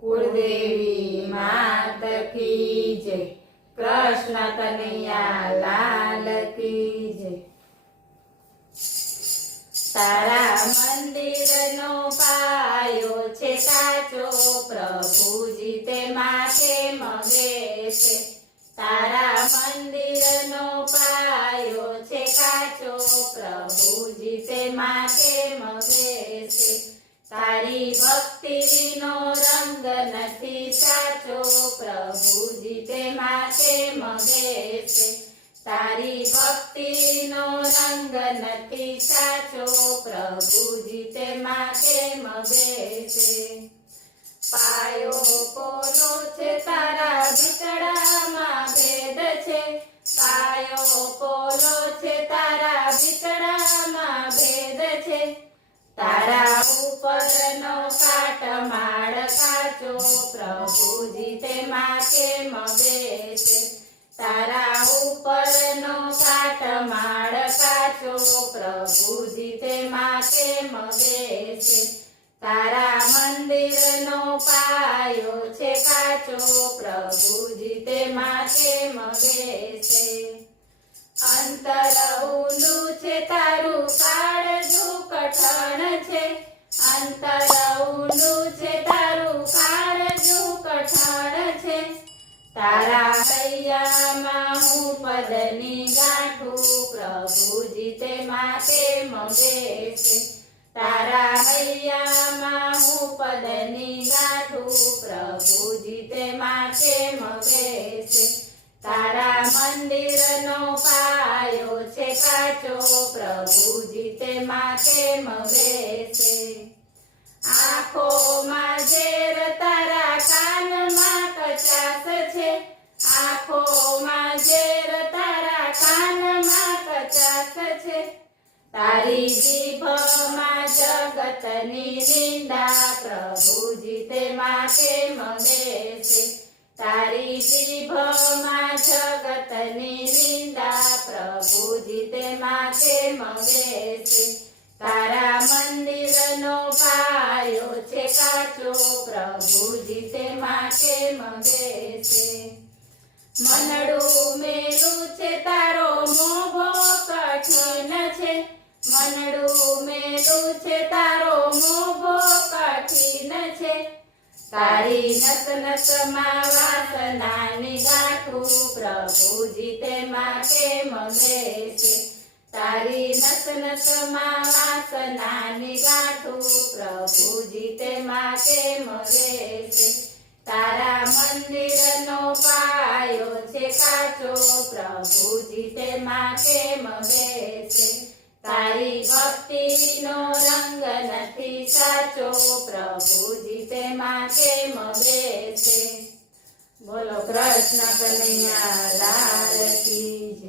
કુળદેવી માત કી જય, કૃષ્ણ કનૈયા લાલ કી જય। તારા મંદિરનો પાયો છે કાચો, પ્રભુજી તે માટે મગે છે। તારા મંદિરનો પાયો છે કાચો, પ્રભુજી તે માટે મગે છે। તારી ભક્તિનો રંગ નથી સાચો, પ્રભુજી તે માટે મગે છે। તારી ભક્તિનો રંગ નથી સાચો, પ્રભુજી તે માટે મગે છે। પાયો કોનો છે તારા ભીતડામાં ભેદ છે, પાયો કોનો છે તારા ભીતડામાં ભેદ છે। તારા ઉપરનો કાટમાળ કાચો, પ્રભુજી તે માટે મગે છે। તારા ઉપરનો કાટમાળ કાચો, પ્રભુજી તે માટે મગે છે। તારા મંદિરનો પાયો છે કાચો, પ્રભુજી તે માટે મગે છે। અંતર ઊંડું છે તારું કાળજું કઠણ છે, અંતર ઊંડું છે તારું કાળજું કઠણ છે। તારા હૈયામાં હું પદની ગાંઠું, પ્રભુજી તે માટે મગે છે। તારા હૈયામાં હું પદની ગાંઠું, પ્રભુજી તે માટે મગે છે। તારા મંદિરનો પાયો છે કાચો, પ્રભુજી તે માટે મગે છે। આંખોમાં ઝેર તારા કાનમાં કચાશ છે, આંખોમાં ઝેર તારા કાનમાં કચાશ છે। તારી જીભમાં જગતની નિંદા, પ્રભુજી તે માટે મગે છે। તારી જીભમાં જગતની નિંદા, પ્રભુજી તે માટે મગે છે। તારા મંદિરનો પાયો છે કાચો, પ્રભુજી તે માટે મગે છે। મનડું મેલું છે તારો મોભો કઠિન છે, મનડું મેલું છે તારો મોભો કઠિન છે। તારી નસ નસમાં વાસનાની ગાંઠું, પ્રભુજી તે માટે મગે છે। તારી નસ નસમાં વાસનાની ગાંઠું, પ્રભુજી તે માટે મગે છે। તારા મંદિરનો પાયો છે કાચો, પ્રભુજી તે માટે મગે છે। તારી ભક્તિનો રંગ નથી સાચો, પ્રભુજી તે માટે મગે છે। બોલો કૃષ્ણ કનૈયા લાલ કી જય।